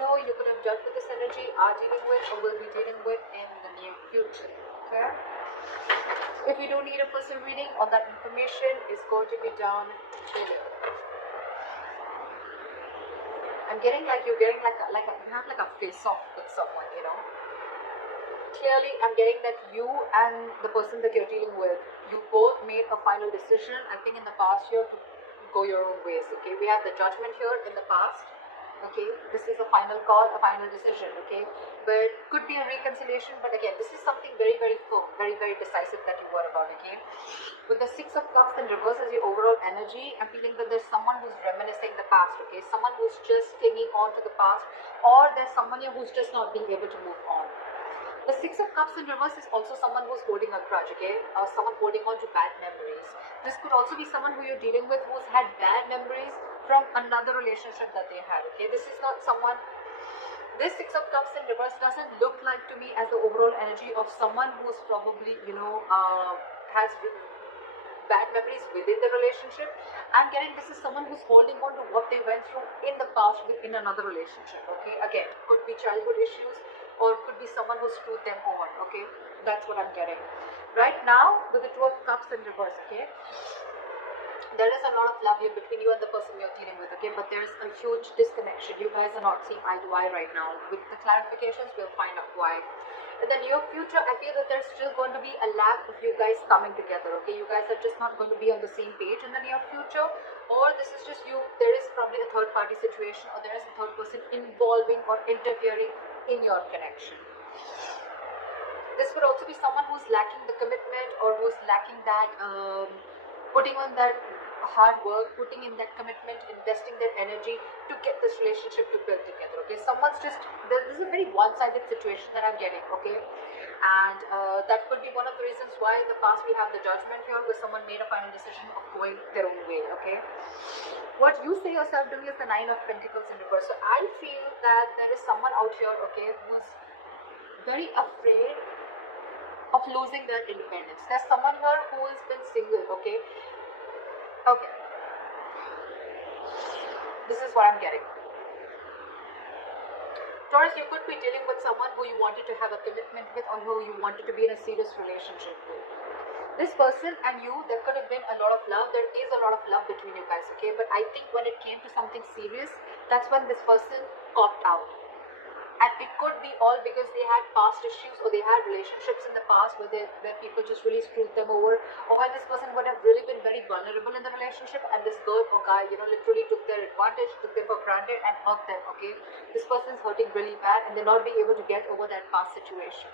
know you could have dealt with this energy, are dealing with, or will be dealing with in the near future. Okay? If you don't need a personal reading, all that information is going to be down below. I'm getting like you're getting you have like a face off with someone, you know. Clearly, I'm getting that you and the person that you're dealing with, you both made a final decision, I think in the past year, to go your own ways. Okay, we have the judgment here in the past. Okay, this is a final call, a final decision. Okay, but could be a reconciliation, but again, this is something very, very firm, very, very decisive that you were about. Okay, with the Six of Cups in reverse as your overall energy, I'm feeling that there's someone who's reminiscing the past. Okay, someone who's just clinging on to the past, or there's someone here who's just not being able to move on. The Six of Cups in reverse is also someone who's holding a grudge, okay? Someone holding on to bad memories. This could also be someone who you're dealing with who's had bad memories from another relationship that they had, okay? This is not someone... This Six of Cups in reverse doesn't look like to me as the overall energy of someone who's probably, you know, has bad memories within the relationship. I'm getting this is someone who's holding on to what they went through in the past in another relationship, okay? Again, could be childhood issues, or could be someone who screwed them over, okay? That's what I'm getting. Right now, with the Two of Cups in reverse, okay? There is a lot of love here between you and the person you're dealing with, okay? But there's a huge disconnection. You guys are not seeing eye to eye right now. With the clarifications, we'll find out why. In the near future, I feel that there's still going to be a lack of you guys coming together, okay? You guys are just not going to be on the same page in the near future, or this is just you, there is probably a third party situation, or there is a third person involving or interfering in your connection. This could also be someone who's lacking the commitment, or who's lacking that putting on that hard work, putting in that commitment, investing their energy to get this relationship to build together, okay? Someone's just, this is a very one-sided situation that I'm getting, okay? And that could be one of the reasons why in the past we have the judgment here, where someone made a final decision of going their own way, okay? What you say yourself doing is the Nine of Pentacles in reverse. So I feel that there is someone out here, okay, who's very afraid of losing their independence. There's someone here who has been single, okay? Okay. This is what I'm getting. Taurus, you could be dealing with someone who you wanted to have a commitment with, or who you wanted to be in a serious relationship with. This person and you, there could have been a lot of love. There is a lot of love between you guys, okay? But I think when it came to something serious, that's when this person copped out. And it could be all because they had past issues, or they had relationships in the past where people just really screwed them over, or where this person would have really been very vulnerable in the relationship, and this girl or guy, you know, literally took their advantage, took them for granted, and hurt them, okay? This person's hurting really bad, and they're not being able to get over that past situation.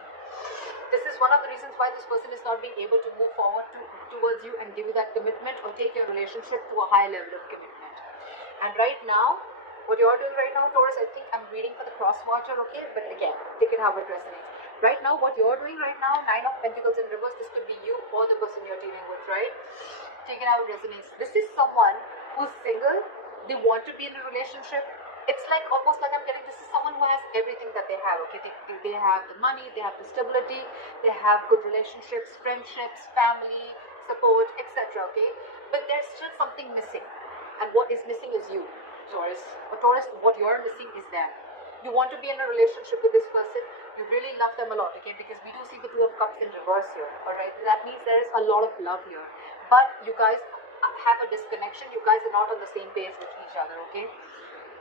This is one of the reasons why this person is not being able to move forward towards you and give you that commitment, or take your relationship to a high level of commitment. And right now, what you're doing right now, Taurus, I think I'm reading for the cross watcher, okay? But again, take it how it resonates. Right now, what you're doing right now, Nine of Pentacles in reverse, this could be you or the person you're dealing with, right? Take it how it resonates. This is someone who's single, they want to be in a relationship. It's like, almost like I'm getting, this is someone who has everything that they have, okay? They have the money, they have the stability, they have good relationships, friendships, family, support, etc., okay? But there's still something missing. And what is missing is you, Taurus. Or Taurus, what you're missing is them. You want to be in a relationship with this person. You really love them a lot, okay? Because we do see the Two of Cups in reverse here, alright? That means there is a lot of love here. But you guys have a disconnection. You guys are not on the same page with each other, okay?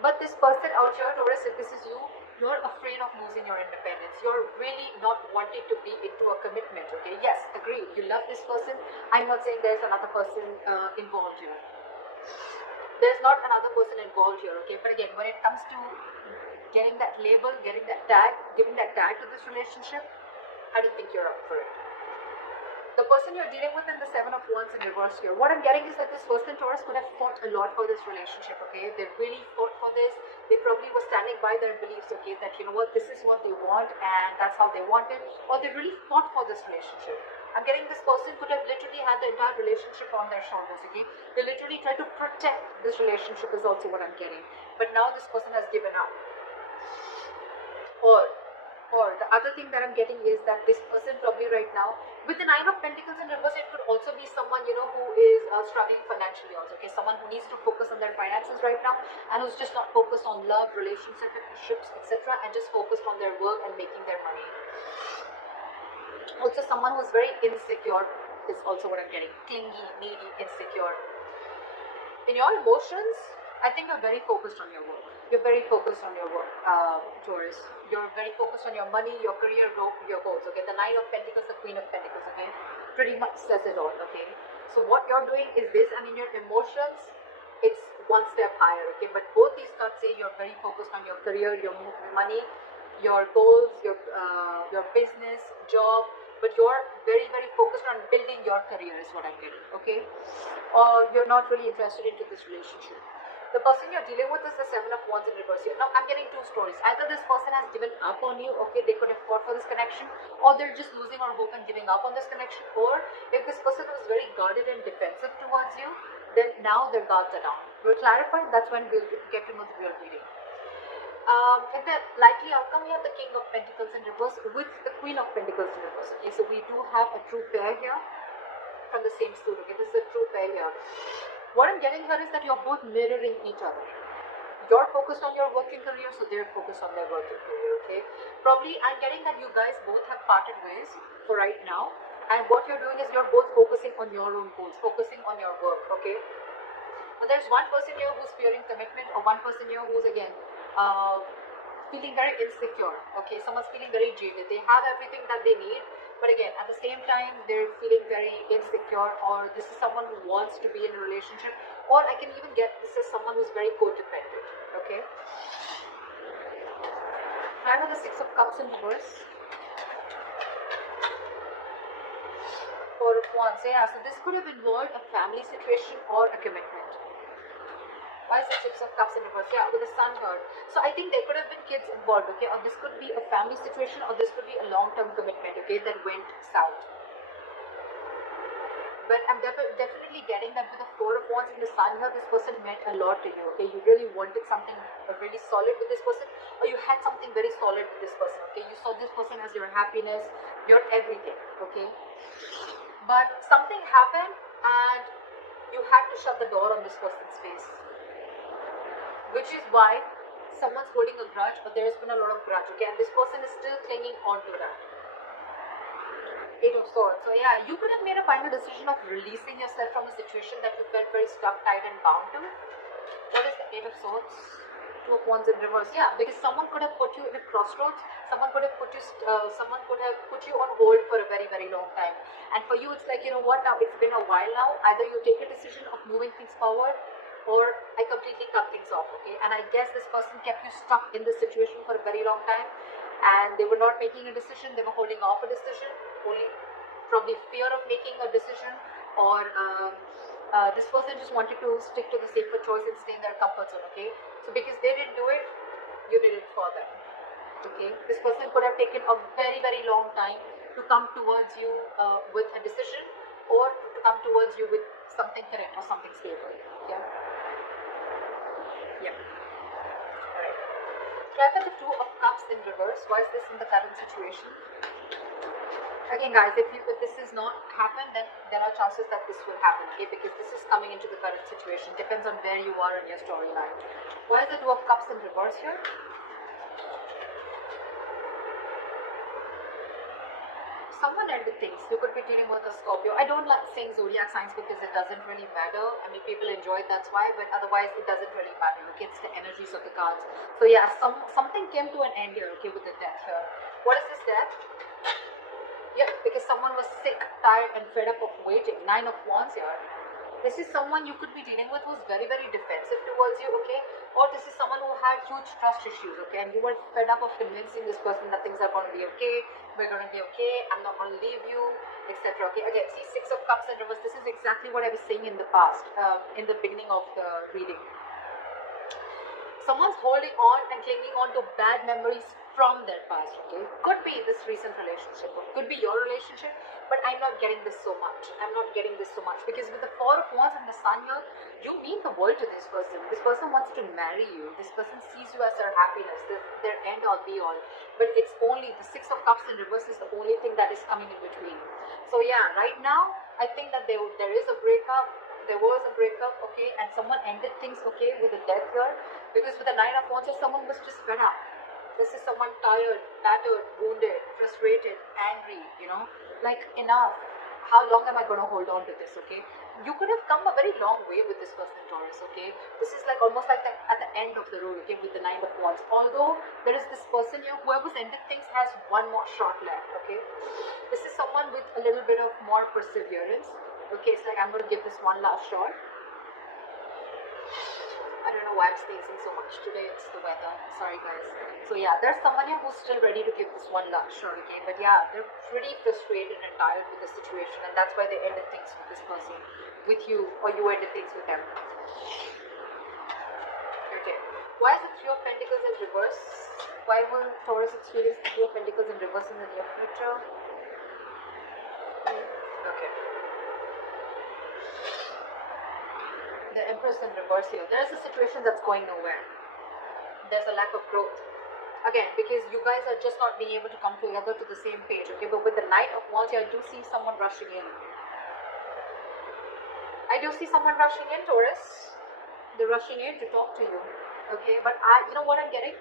But this person out here, Taurus, if this is you, you're afraid of losing your independence. You're really not wanting to be into a commitment, okay? Yes, agree. You love this person. I'm not saying there's another person involved here. There's not another person involved here, okay? But again, when it comes to getting that label, getting that tag, giving that tag to this relationship, I don't think you're up for it. The person you're dealing with in the Seven of Wands in reverse here, what I'm getting is that this person, Taurus, could have fought a lot for this relationship, okay? They really fought for this. They probably were standing by their beliefs, okay? That, you know what, this is what they want and that's how they want it. Or they really fought for this relationship. I'm getting this person could have literally had the entire relationship on their shoulders, okay? They literally tried to protect this relationship is also what I'm getting. But now this person has given up. Or Or the other thing that I'm getting is that this person probably right now, with the Nine of Pentacles in reverse, it could also be someone, you know, who is struggling financially also, okay? Someone who needs to focus on their finances right now and who's just not focused on love, relationships, etc. and just focused on their work and making their money. Also someone who's very insecure is also what I'm getting. Clingy, needy, insecure. In your emotions, I think you're very focused on your work. You're very focused on your work, Taurus. You're very focused on your money, your career, your goals, okay? The Nine of Pentacles, the Queen of Pentacles, okay? Pretty much says it all, okay? So what you're doing is this, and in your emotions, it's one step higher, okay? But both these cards say you're very focused on your career, your money, your goals, your business, job, but you're very, very focused on building your career is what I'm getting, okay? Or you're not really interested into this relationship. The person you're dealing with is the Seven of Wands in reverse here. Now, I'm getting two stories. Either this person has given up on you, okay, they could have fought for this connection, or they're just losing all hope and giving up on this connection, or if this person was very guarded and defensive towards you, then now their guards are down. We'll clarify, that's when we'll get to know the real reading. In the likely outcome, we have the King of Pentacles in reverse with the Queen of Pentacles in reverse, okay, so we do have a true pair here from the same suit, okay, this is a true pair here. What I'm getting here is that you're both mirroring each other. You're focused on your working career, so they're focused on their working career, okay? Probably I'm getting that you guys both have parted ways for right now, and what you're doing is you're both focusing on your own goals, focusing on your work, okay? But there's one person here who's fearing commitment, or one person here who's again feeling very insecure, okay? Someone's feeling very jaded. They have everything that they need, but again, at the same time, they're feeling very insecure, or this is someone who wants to be in a relationship, or I can even get this is someone who's very codependent, okay? I have the Six of Cups in reverse. Four of Wands, yeah, so this could have involved a family situation or a commitment. Why is the Six of Cups in reverse? Yeah, with the Sun here. So I think there could have been kids involved, okay? Or this could be a family situation, or this could be a long-term commitment, okay, that went south. But I'm definitely getting that with the Four of Wands in the Sun here, this person meant a lot to you, okay? You really wanted something really solid with this person, or you had something very solid with this person, okay? You saw this person as your happiness, your everything, okay? But something happened, and you had to shut the door on this person's face. Which is why someone's holding a grudge, or there's been a lot of grudge, okay, and this person is still clinging on to that. Eight of Swords. So yeah, you could have made a final decision of releasing yourself from a situation that you felt very stuck, tied and bound to. What is the Eight of Swords? Two of Wands in reverse. Yeah, because someone could have put you in a crossroads. Someone could have put you on hold for a very, very long time. And for you, it's like, you know what, now it's been a while now. Either you take a decision of moving things forward, or I completely cut things off, okay? And I guess this person kept you stuck in this situation for a very long time, and they were not making a decision, they were holding off a decision, only from the fear of making a decision, or this person just wanted to stick to the safer choice and stay in their comfort zone, okay? So because they didn't do it, you did it for them, okay? This person could have taken a very, very long time to come towards you with a decision, or to come towards you with something correct or something stable, yeah? Yeah. Alright. Try for the Two of Cups in reverse. Why is this in the current situation? Again, guys, if this is not happened, then there are chances that this will happen, okay? Because this is coming into the current situation. Depends on where you are in your storyline. Why is the Two of Cups in reverse here? Someone ended things. You could be dealing with a Scorpio. I don't like saying zodiac signs because it doesn't really matter. I mean, people enjoy it, that's why, but otherwise it doesn't really matter. Okay, it's the energies of the cards. So yeah, something came to an end here, okay, with the Death here. What is this Death? Yeah, because someone was sick, tired, and fed up of waiting. Nine of Wands here. This is someone you could be dealing with who's very, very defensive towards you, okay? Or this is someone who had huge trust issues, okay? And you were fed up of convincing this person that things are going to be okay, we're going to be okay, I'm not going to leave you, etc. Okay, again, see, Six of Cups in reverse. This is exactly what I was saying in the past, in the beginning of the reading. Someone's holding on and clinging on to bad memories from their past, okay? Could be this recent relationship, or could be your relationship, but I'm not getting this so much. I'm not getting this so much because with the Four of Wands and the Sun here, you mean the world to this person. This person wants to marry you. This person sees you as their happiness, their end all be all. But it's only the Six of Cups in reverse is the only thing that is coming in between. So yeah, right now, I think that there is a breakup. There was a breakup, okay, and someone ended things, okay, with the death here, because with the Nine of Wands, someone was just fed up. This is someone tired, battered, wounded, frustrated, angry, you know, like enough. How long am I going to hold on to this, okay? You could have come a very long way with this person, Taurus, okay? This is like almost like at the end of the road, okay, with the Nine of Wands. Although there is this person here, whoever's ended things has one more shot left, okay? This is someone with a little bit of more perseverance, okay? It's like, I'm going to give this one last shot. I don't know why I'm sneezing so much today. It's the weather. Sorry, guys. So yeah, there's someone here who's still ready to give this one last shot again. But yeah, they're pretty frustrated and tired with the situation, and that's why they ended things with this person, with you, or you ended things with them. Okay. Why is the Three of Pentacles in reverse? Why will Taurus experience the Three of Pentacles in reverse in the near future? Okay. The Empress in reverse here. There is a situation that's going nowhere. There's a lack of growth. Again, because you guys are just not being able to come together to the same page, okay? But with the Knight of Wands here, I do see someone rushing in. I do see someone rushing in, Taurus. They're rushing in to talk to you, okay? But you know what I'm getting?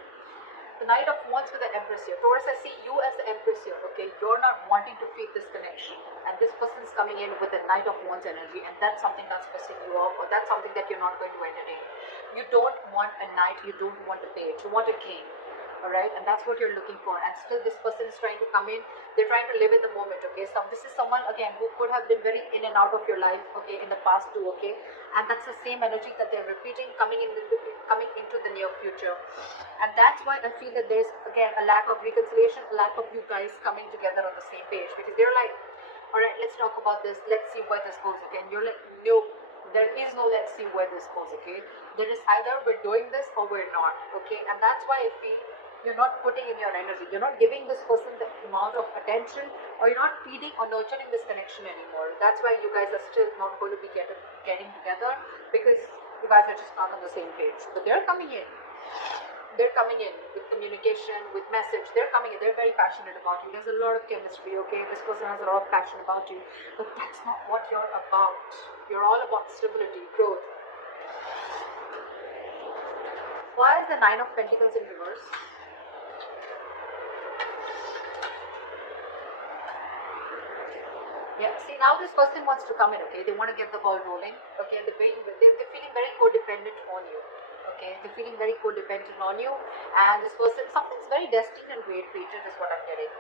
The Knight of Wands with the Empress here. Taurus, I see you as the Empress here, okay? You're not wanting to feed this connection. And this person's coming in with the Knight of Wands energy, and that's something that's pissing you off, or that's something that you're not going to entertain. You don't want a knight, you don't want a page, you want a king. Alright, and that's what you're looking for. And still this person is trying to come in. They're trying to live in the moment, okay? So this is someone, again, who could have been very in and out of your life, okay, in the past too, okay? And that's the same energy that they're repeating, coming into the near future. And that's why I feel that there's, again, a lack of reconciliation, a lack of you guys coming together on the same page. Because they're like, alright, let's talk about this, let's see where this goes, okay? And you're like, no, there is no let's see where this goes, okay? There is either we're doing this or we're not, okay? And that's why I feel you're not putting in your energy. You're not giving this person the amount of attention, or you're not feeding or nurturing this connection anymore. That's why you guys are still not going to be getting together, because you guys are just not on the same page. But they're coming in. They're coming in with communication, with message. They're coming in. They're very passionate about you. There's a lot of chemistry, okay? This person has a lot of passion about you. But that's not what you're about. You're all about stability, growth. Why is the Nine of Pentacles in reverse? Yeah, see, now this person wants to come in, okay? They want to get the ball rolling, okay? They're feeling very codependent on you, okay? They're feeling very codependent on you, and this person, something's very destined and great creature is what I'm getting.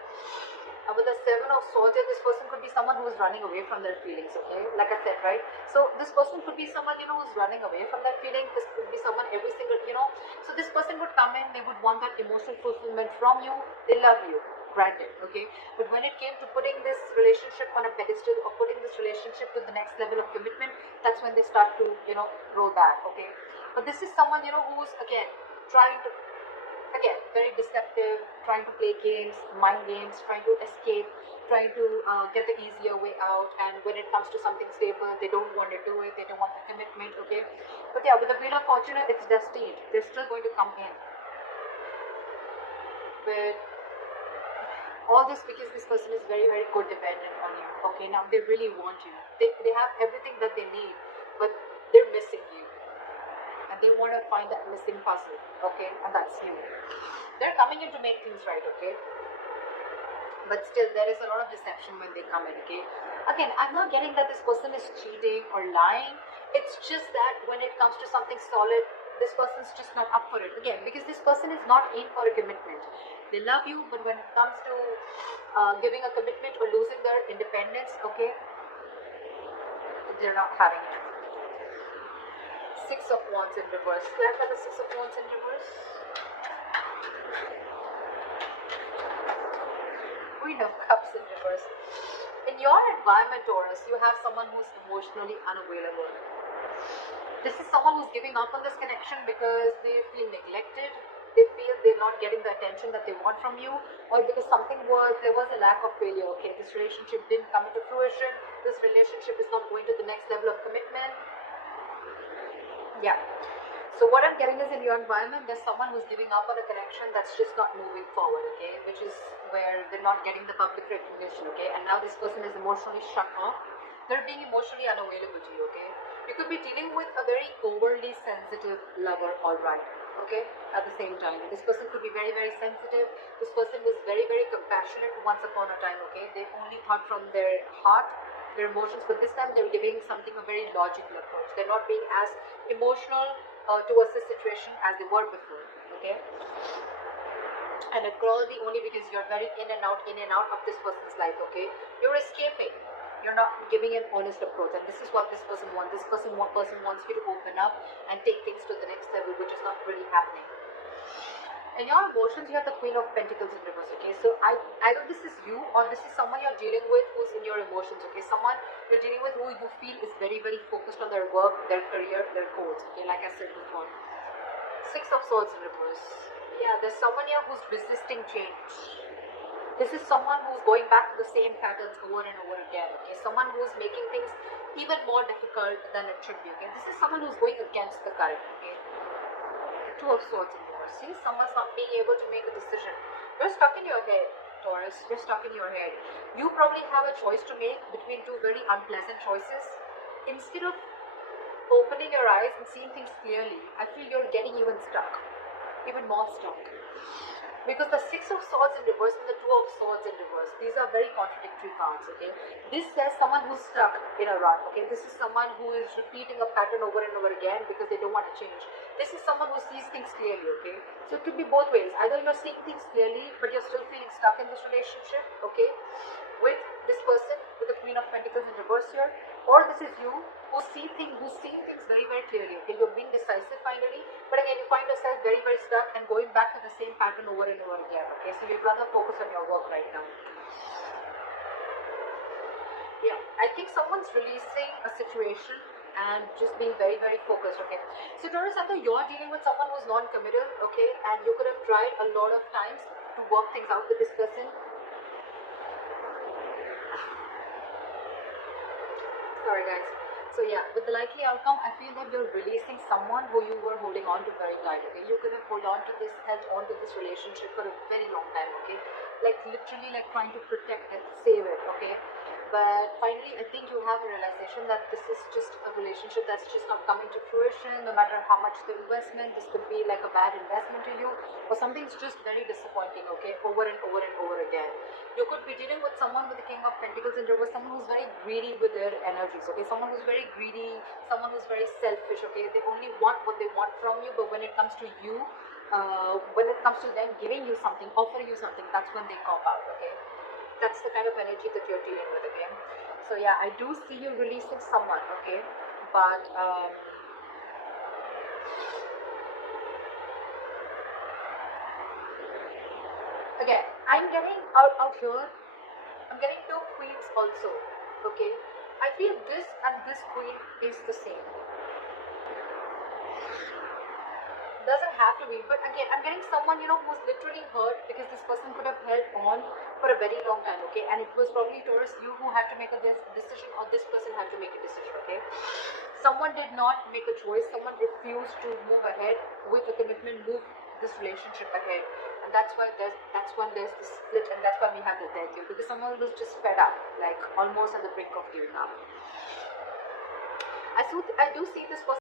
And with the Seven of Swords, this person could be someone who is running away from their feelings, okay? Like I said, right? So this person could be someone, you know, who's running away from their feelings. This could be someone every single, you know. So this person would come in, they would want that emotional fulfillment from you. They love you. Granted, okay, but when it came to putting this relationship on a pedestal, or putting this relationship to the next level of commitment, that's when they start to, you know, roll back, okay? But this is someone, you know, who's, again, trying to, again, very deceptive, trying to play games, mind games, trying to escape, trying to get the easier way out, and when it comes to something stable, they don't want to do it, they don't want the commitment, okay? But yeah, with the Wheel of Fortune, it's destined. They're still going to come in. But all this because this person is very, very codependent on you. Okay, now they really want you. They have everything that they need, but they're missing you. And they want to find that missing puzzle. Okay, and that's you. They're coming in to make things right, okay? But still, there is a lot of deception when they come in, okay? Again, I'm not getting that this person is cheating or lying. It's just that when it comes to something solid, this person's just not up for it. Again, because this person is not in for a commitment. They love you, but when it comes to giving a commitment or losing their independence, okay, they're not having it. Six of Wands in reverse. Clarify the Six of Wands in reverse. Queen of Cups in reverse. In your environment, Taurus, you have someone who's emotionally unavailable. This is someone who's giving up on this connection because they feel neglected, they feel they're not getting the attention that they want from you, or because there was a lack of failure. Okay, this relationship didn't come into fruition, this relationship is not going to the next level of commitment. Yeah. So what I'm getting is, in your environment, there's someone who's giving up on a connection that's just not moving forward, okay? Which is where they're not getting the public recognition, okay? And now this person is emotionally shut off. They're being emotionally unavailable to you, okay? You could be dealing with a very overly sensitive lover, alright, okay? At the same time, this person could be very, very sensitive. This person was very, very compassionate once upon a time, okay? They only thought from their heart, their emotions, but this time they're giving something a very logical approach. They're not being as emotional towards the situation as they were before, okay? And it could all be only because you're very in and out of this person's life, okay? You're escaping. You're not giving an honest approach, and this is what this person wants. This person wants you to open up and take things to the next level, which is not really happening. In your emotions, you have the Queen of Pentacles in reverse, okay? So either this is you, or this is someone you're dealing with who's in your emotions, okay? Someone you're dealing with who you feel is very, very focused on their work, their career, their goals, okay? Like I said before. Six of Swords in reverse. Yeah, there's someone here who's resisting change. This is someone who's going back to the same patterns over and over again, okay? Someone who's making things even more difficult than it should be, okay? This is someone who's going against the current, okay? Two of Swords in reverse. See, someone's not being able to make a decision. You're stuck in your head, Taurus. You're stuck in your head. You probably have a choice to make between two very unpleasant choices. Instead of opening your eyes and seeing things clearly, I feel you're getting even stuck, even more stuck. Because the Six of Swords in reverse and the Two of Swords in reverse, these are very contradictory cards, okay? This says someone who's stuck in a rut, okay? This is someone who is repeating a pattern over and over again because they don't want to change. This is someone who sees things clearly, okay? So it could be both ways. Either you're seeing things clearly, but you're still feeling stuck in this relationship, okay? With this person, with the Queen of Pentacles in reverse here, or this is you who's seeing things very, very clearly, okay? You're being decisive finally, but again, you find yourself very, very stuck and going back to the same pattern over and over again, okay? So you'd rather focus on your work right now. Yeah, I think someone's releasing a situation and just being very, very focused, okay? So Taurus, either you're dealing with someone who's non-committal, okay, and you could have tried a lot of times to work things out with this person. Sorry guys. So yeah, with the likely outcome, I feel that you're releasing someone who you were holding on to very tightly. You could have held on to this relationship for a very long time, okay? Like literally like trying to protect it, save it, okay? But finally, I think you have a realization that this is just a relationship that's just not coming to fruition, no matter how much the investment. This could be like a bad investment to you, or something's just very disappointing, okay? Over and over and over again. You could be dealing with someone with the King of Pentacles in reverse, someone who's very greedy with their energies, okay? Someone who's very greedy, someone who's very selfish, okay? They only want what they want from you, but when it comes to you, when it comes to them giving you something, offering you something, that's when they cop out, okay? That's the kind of energy that you're dealing with, okay? So yeah, I do see you releasing someone, okay? But again, I'm getting out here, I'm getting two queens also, okay? I feel this and this queen is the same. Doesn't have to be, but again, I'm getting someone, you know, who's literally hurt because this person could have held on for a very long time, okay? And it was probably Taurus, you who had to make a decision, or this person had to make a decision, okay? Someone did not make a choice, someone refused to move ahead with a commitment, move this relationship ahead, and that's when there's this split, and that's why we have the death here, because someone was just fed up, like almost at the brink of giving up. I do see this person